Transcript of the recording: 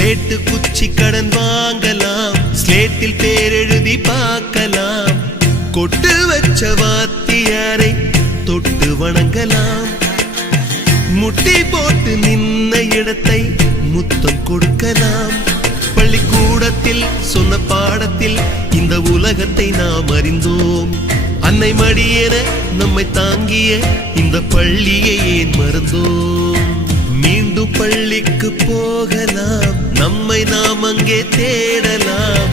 Slate குச்சி கடன் வாங்கலாம், ஸ்லேட்டில் பேர் எழுதி பார்க்கலாம். கொட்டு வச்ச வாத்தியாரை தொட்டு வணங்கலாம். முட்டி போட்டு நின்ன இடத்தை முத்தம் கொடுக்கலாம். பள்ளிக்கூடத்தில் சொன்ன பாடத்தில் இந்த உலகத்தை நாம் அறிந்தோம். அன்னை மடியென நம்மை தாங்கிய இந்த பள்ளியை ஏன் மறந்தோம்? மீண்டும் பள்ளிக்கு போகலாம், நம்மை நாம் அங்கே தேடலாம்.